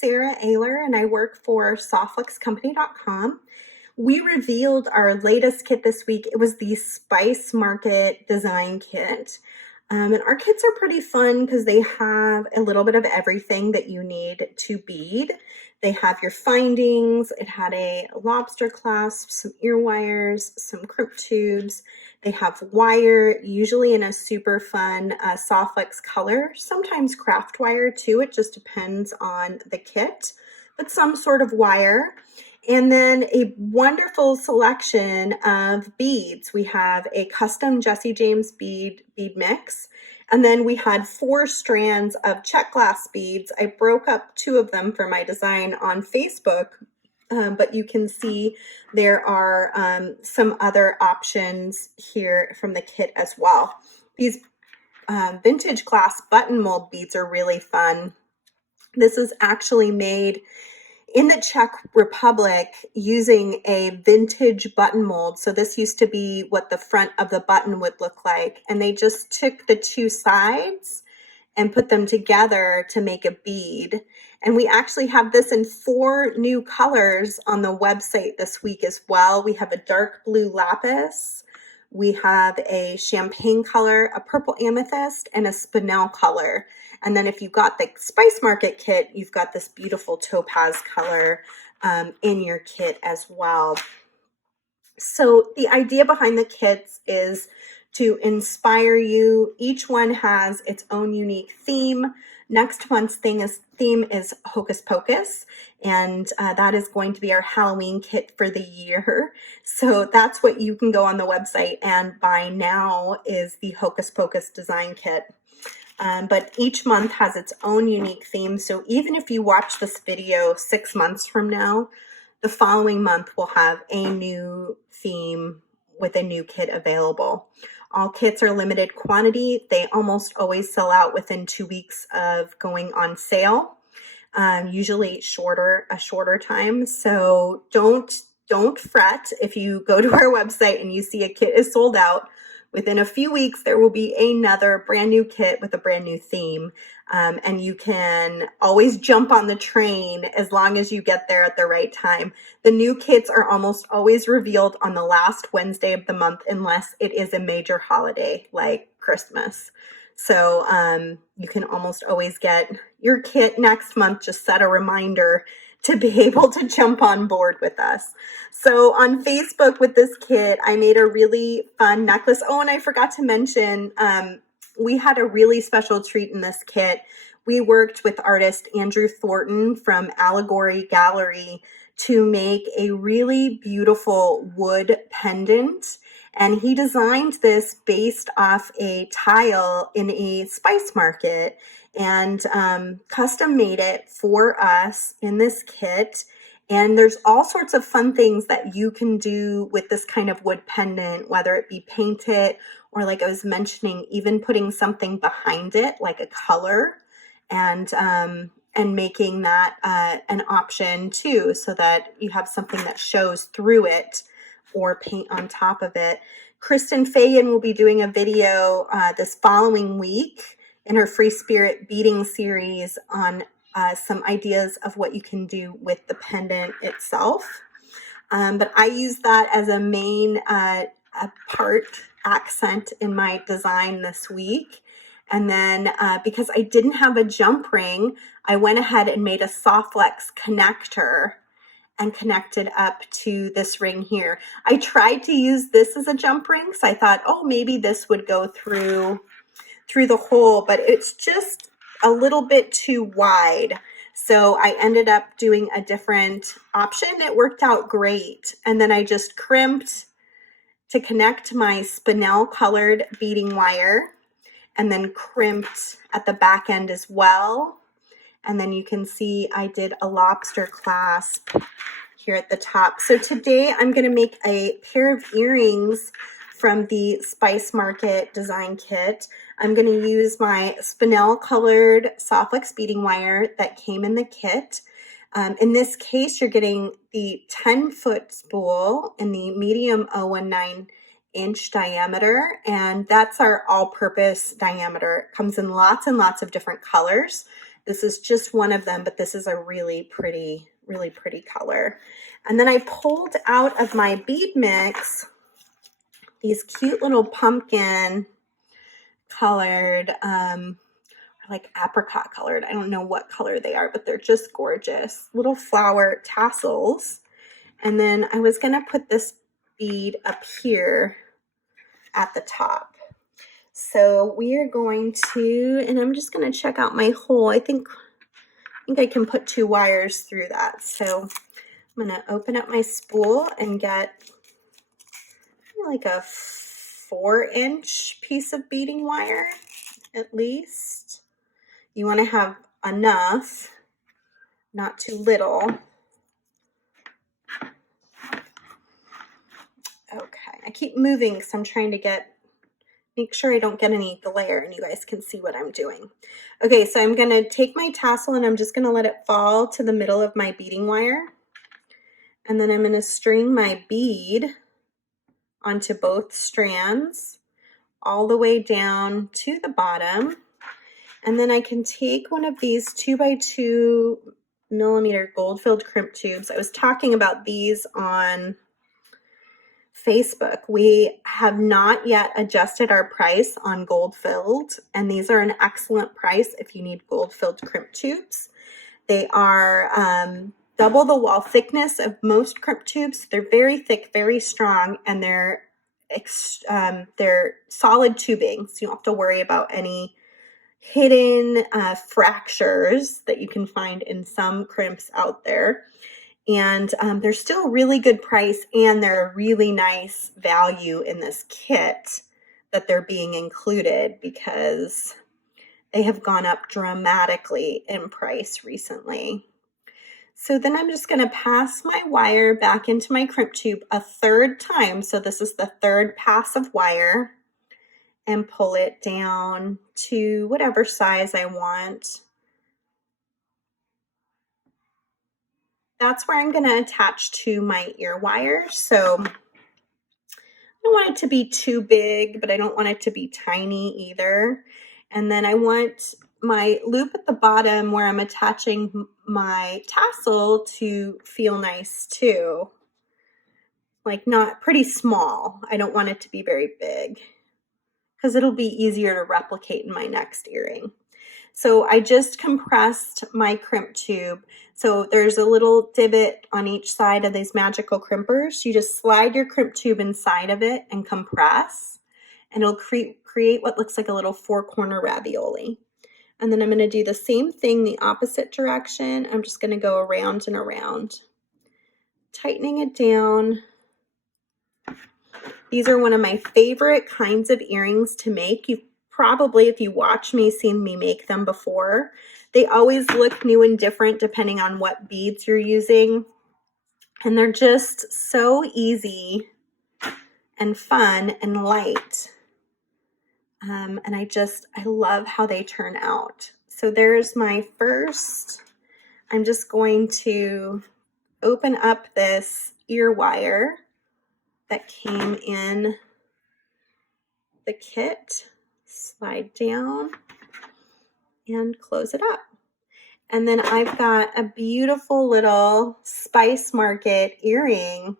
Sarah Ayler and I work for softflexcompany.com. We revealed our latest kit this week. It was the Spice Market Design Kit. And our kits are pretty fun because they have a little bit of everything that you need to bead. They have your findings. It had a lobster clasp, some ear wires, some crimp tubes. They have wire, usually in a super fun soft flex color, sometimes craft wire too. It just depends on the kit, but some sort of wire. And then a wonderful selection of beads. We have a custom Jesse James bead mix. And then we had 4 strands of check glass beads. I broke up 2 of them for my design on Facebook, but you can see there are some other options here from the kit as well. These vintage glass button mold beads are really fun. This is actually made in the Czech Republic using a vintage button mold. So this used to be what the front of the button would look like. And they just took the 2 sides and put them together to make a bead. And we actually have this in 4 new colors on the website this week as well. We have a dark blue lapis, we have a champagne color, a purple amethyst, and a spinel color. And then if you've got the Spice Market kit, you've got this beautiful topaz color in your kit as well. So the idea behind the kits is to inspire you. Each one has its own unique theme. Next month's theme is Hocus Pocus, and that is going to be our Halloween kit for the year. So that's what you can go on the website and buy now is the Hocus Pocus design kit. But each month has its own unique theme. So even if you watch this video 6 months from now, the following month will have a new theme with a new kit available. All kits are limited quantity. They almost always sell out within 2 weeks of going on sale, usually a shorter time. So don't fret if you go to our website and you see a kit is sold out. Within a few weeks, there will be another brand new kit with a brand new theme. And you can always jump on the train as long as you get there at the right time. The new kits are almost always revealed on the last Wednesday of the month, unless it is a major holiday like Christmas. So you can almost always get your kit next month. Just set a reminder to be able to jump on board with us. So on Facebook with this kit, I made a really fun necklace. Oh, and I forgot to mention, we had a really special treat in this kit. We worked with artist Andrew Thornton from Allegory Gallery to make a really beautiful wood pendant. And he designed this based off a tile in a spice market and custom made it for us in this kit. And there's all sorts of fun things that you can do with this kind of wood pendant, whether it be paint it or, like I was mentioning, even putting something behind it, like a color, and making that an option too, so that you have something that shows through it or paint on top of it. Kristen Fagan will be doing a video this following week in her Free Spirit beading series on some ideas of what you can do with the pendant itself. But I use that as a main part accent in my design this week. And then because I didn't have a jump ring, I went ahead and made a soft flex connector and connected up to this ring here. I tried to use this as a jump ring, so I thought, oh, maybe this would go through the hole, but it's just a little bit too wide. So I ended up doing a different option. It worked out great. And then I just crimped to connect my spinel colored beading wire, and then crimped at the back end as well. And then you can see I did a lobster clasp here at the top. So today I'm going to make a pair of earrings from the Spice Market design kit. I'm going to use my spinel colored soft flex beading wire that came in the kit. In this case, you're getting the 10-foot spool in the medium 0.19-inch diameter, and that's our all-purpose diameter. It comes in lots and lots of different colors. This is just one of them, but this is a really pretty color. And then I pulled out of my bead mix these cute little pumpkin colored, like apricot colored. I don't know what color they are, but they're just gorgeous. Little flower tassels. And then I was gonna put this bead up here at the top. So we are going to, and I'm just gonna check out my hole. I think I can put 2 wires through that. So I'm gonna open up my spool and get like a 4-inch piece of beading wire at least. You want to have enough, not too little. Okay, I keep moving because I'm trying to make sure I don't get any glare and you guys can see what I'm doing. Okay, so I'm going to take my tassel and I'm just going to let it fall to the middle of my beading wire. And then I'm going to string my bead onto both strands all the way down to the bottom. And then I can take one of these 2x2 millimeter gold-filled crimp tubes. I was talking about these on Facebook. We have not yet adjusted our price on gold-filled, and these are an excellent price if you need gold-filled crimp tubes. They are double the wall thickness of most crimp tubes. They're very thick, very strong, and they're solid tubing, so you don't have to worry about any hidden fractures that you can find in some crimps out there. And they're still really good price, and they're a really nice value in this kit that they're being included because they have gone up dramatically in price recently. So then I'm just going to pass my wire back into my crimp tube a 3rd time. So this is the 3rd pass of wire, and pull it down to whatever size I want. That's where I'm going to attach to my ear wire. So I don't want it to be too big, but I don't want it to be tiny either. And then I want my loop at the bottom where I'm attaching my tassel to feel nice too. Like not pretty small. I don't want it to be very big because it'll be easier to replicate in my next earring. So I just compressed my crimp tube. So there's a little divot on each side of these magical crimpers. You just slide your crimp tube inside of it and compress, and it'll create what looks like a little 4-corner ravioli. And then I'm going to do the same thing the opposite direction. I'm just going to go around and around, tightening it down. These are one of my favorite kinds of earrings to make. You've probably, if you watch me, seen me make them before. They always look new and different depending on what beads you're using. And they're just so easy and fun and light. And I love how they turn out. So there's my first. I'm just going to open up this ear wire that came in the kit, slide down and close it up. And then I've got a beautiful little Spice Market earring,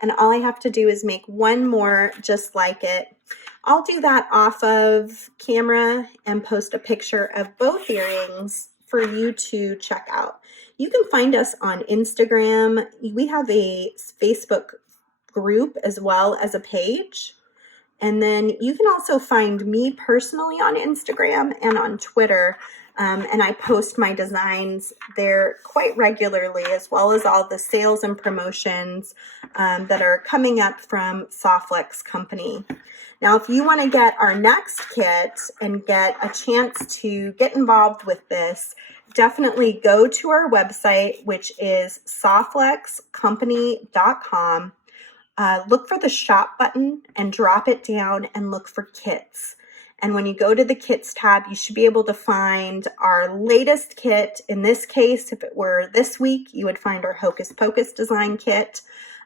and all I have to do is make one more just like it. I'll do that off of camera and post a picture of both earrings for you to check out. You can find us on Instagram. We have a Facebook group as well as a page. And then you can also find me personally on Instagram and on Twitter. And I post my designs there quite regularly, as well as all the sales and promotions that are coming up from Softflex Company. Now, if you want to get our next kit and get a chance to get involved with this, definitely go to our website, which is softflexcompany.com. Look for the shop button and drop it down and look for kits. And when you go to the kits tab, you should be able to find our latest kit. In this case, if it were this week, you would find our Hocus Pocus design kit.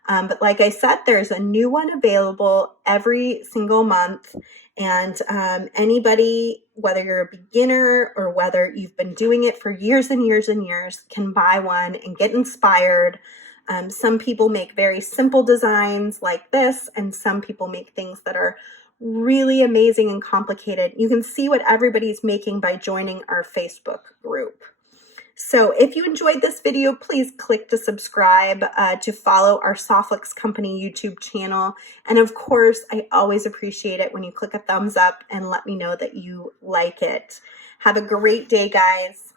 But like I said, there's a new one available every single month. And anybody, whether you're a beginner or whether you've been doing it for years and years and years, can buy one and get inspired. Some people make very simple designs like this, and some people make things that are really amazing and complicated. You can see what everybody's making by joining our Facebook group. So if you enjoyed this video, please click to subscribe to follow our Softlix Company YouTube channel. And of course, I always appreciate it when you click a thumbs up and let me know that you like it. Have a great day, guys.